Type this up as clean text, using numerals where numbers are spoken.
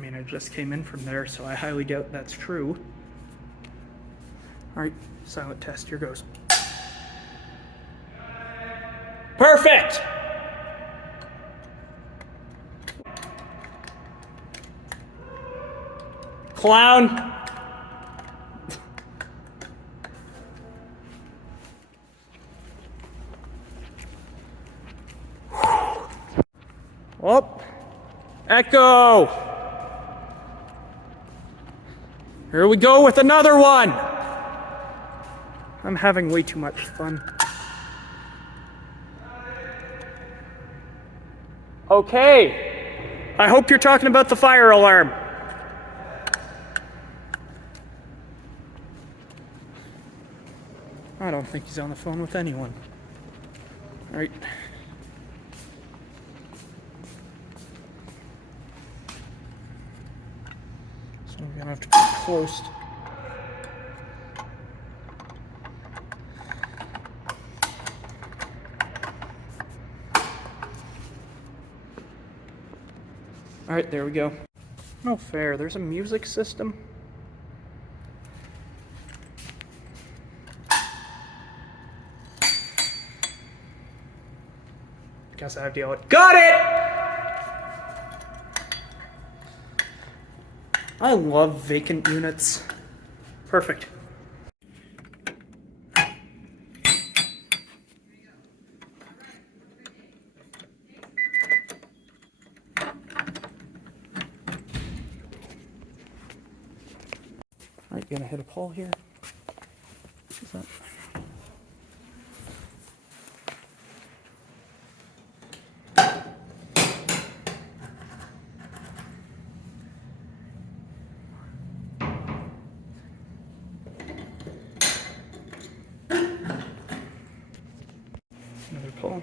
mean, I just came in from there, so I highly doubt that's true. All right, silent test, here goes. Perfect! Clown. Oh, echo. Here we go with another one. I'm having way too much fun. Okay. I hope you're talking about the fire alarm. I don't think he's on the phone with anyone. All right. So I'm gonna have to get close. All right, there we go. No fair, there's a music system. Guess I have to yell it. Got it! I love vacant units. Perfect. Alright, gonna hit a pole here. What's that? Another pole.